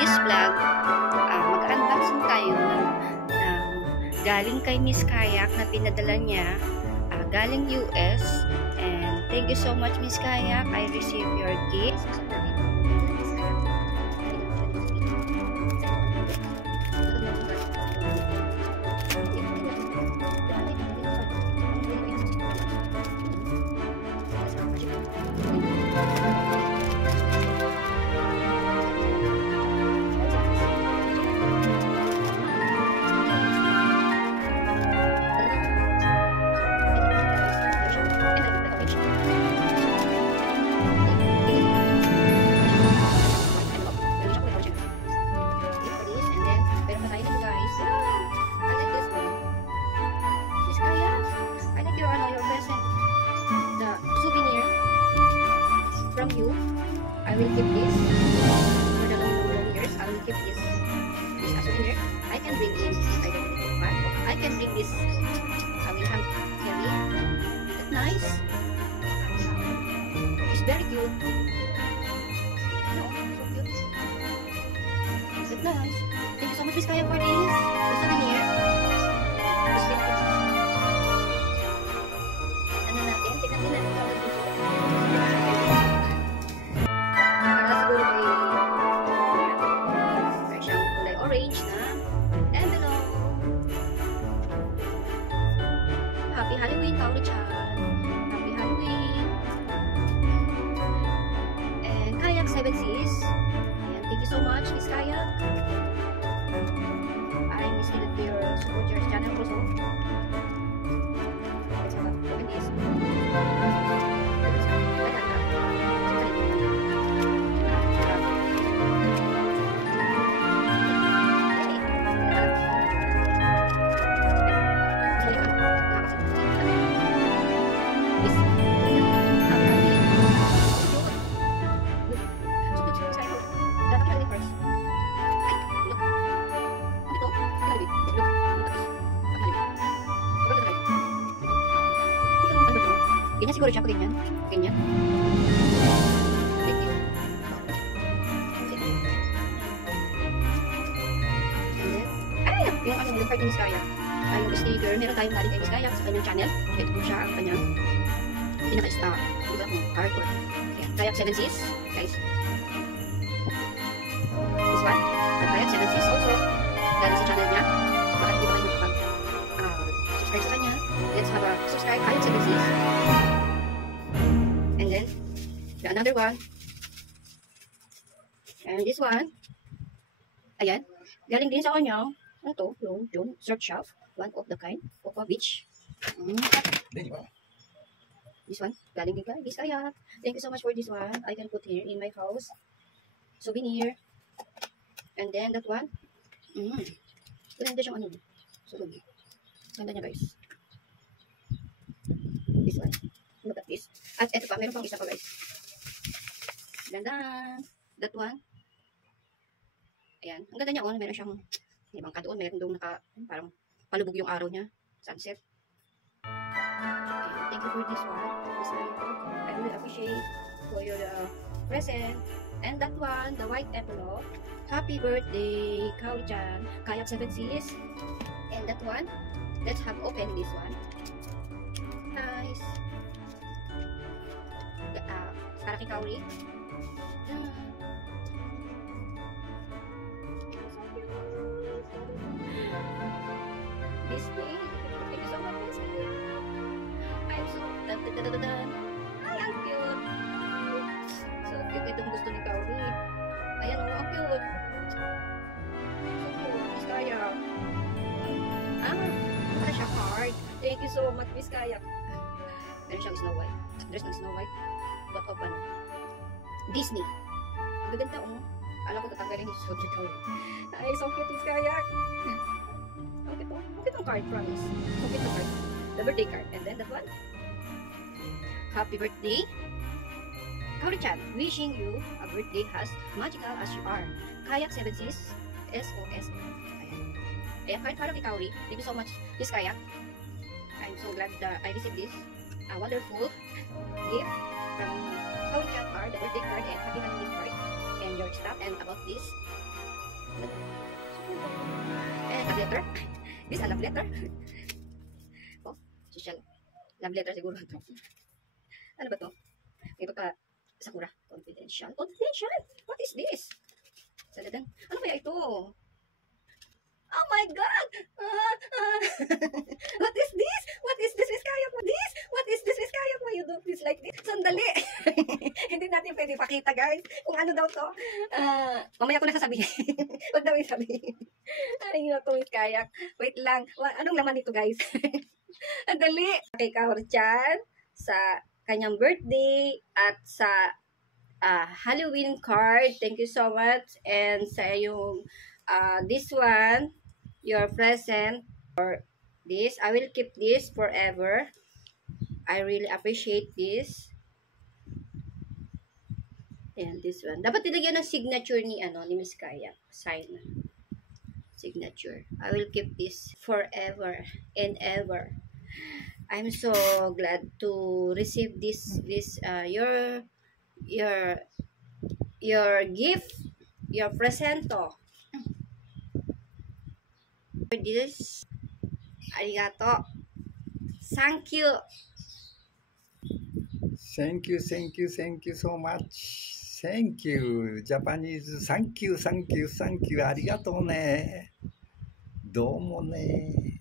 this vlog, mag-unboxing tayo ng galing kay Miss Kayak na pinadala niya galing US. And thank you so much, Miss Kayak. I received your gift. From you, I will keep this for the long years. I will keep this as souvenir. I can bring in if I don't take one. I can bring this. I will have carry. That's nice. It's very cute. No, so cute. That's nice. Thank you so much, Miss Kaya, for this. The souvenir. It's very cute. Ano natin? Tignan din natin ang dito. Orange na envelope. Happy Halloween, Kaori-chan. Happy Halloween. And Kayak 7 Seas. And thank you so much, Miss Kayak. I miss your support your channel also. Let's have a look at this. Ganyan siguro siya, ganyan. Ganyan. Thank you. Ay, yung ano, yung card ni Miss Kaya. Ay, yung sticker. Meron tayong galing kay Miss Kaya sa kanyang channel. Ito po siya, ang kanyang pinaka-star. Diba mo, cardboard. Kayak 7 Seas, guys. This one. Kayak 7 Seas also. Galing sa channel niya. Baka hindi ba kayo subscribe sa kanya. Let's have a subscribe. Kayak 7 Seas. And then, another one. And this one. Ayan. Galing din sa kanya. Ano to? Yung surf shop. One of the kind. Of a beach. This one. Galing din ka. This kaya. Thank you so much for this one. I can put here in my house. Souvenir. And then that one. Ganda siyang ano. Sulog. Ganda niya, guys. This one. Look at this. At eto pa, meron pang isa pa, guys. Ganda. That one. Ayan. Ang ganda niya, oh. Meron siyang, ibang ka doon. Meron doon parang palubog yung araw niya. Sunset. Ayan. Thank you for this one. I really appreciate for your present. And that one, the white envelope. Happy birthday, Kaori-chan. Kayak 7 Seas. And that one, let's have open this one. Nice. Para kay Kaori. Disney. Thank you so much, Miss Kaya. I'm so dun. Ay, ang cute. So cute. Itong gusto ni Kaori. Ayan, oh, ang cute. So cute, Miss Kaya. Para siya card. Thank you so much, Miss Kaya. Meron siyang Snow White. Dress ng Snow White. What of ano? Disney. Ang ganda, oh. Alam ko tatanggalin yung suot ni Kaori. Ay, so cute, Miss Kaya. Okay to. Okay tong card, promise. So cute tong card. The birthday card. And then that one. Happy birthday. Kaori-chan, wishing you a birthday as magical as you are. Kayak 7 Seas. SOS. Ayan. Ayan, para kay Kaori. Thank you so much, Miss Kayak. I'm so glad that I received this wonderful gift from Kaori-chan card, the birthday card, and happy Halloween card, and your stuff. And about this, letter. This a love letter. Oh, social. Love letter siguro ito. Ano ba to? May pa Sakura. Confidential. Confidential? What is this? Talagang, ano kaya ito? Oh my God! What is this? What is this, Miss Kayak? What is this, Miss Kayak? Why you do this like this? Sandali! Hindi natin pwede pakita, guys. Kung ano daw to. Mamaya ko na sasabihin. Huwag daw yung sabihin. Ay, yun ako, Miss Kayak. Wait lang. Anong laman nito, guys? Sandali! Kay Kaor-chan, sa kanyang birthday, at sa Halloween card. Thank you so much. And sa yung this one, your present for this. I will keep this forever. I really appreciate this. And this one. Dapat nilagyan ng signature ni Miss Kayak. Sign. Signature. I will keep this forever and ever. I'm so glad to receive this your gift, your presento. For this, arigato. Thank you. Thank you so much. Thank you. Japanese, thank you. ありがとうね。どうもね。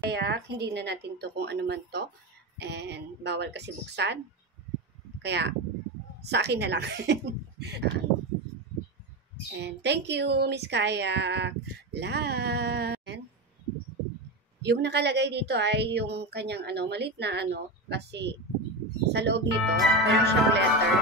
Kaya, hindi na natin to kung ano man to. And, bawal kasi buksan. Kaya, sa akin na lang. And, thank you, Miss Kayak. And, yung nakalagay dito ay yung kanyang maliit na kasi sa loob nito, meron siyang letter.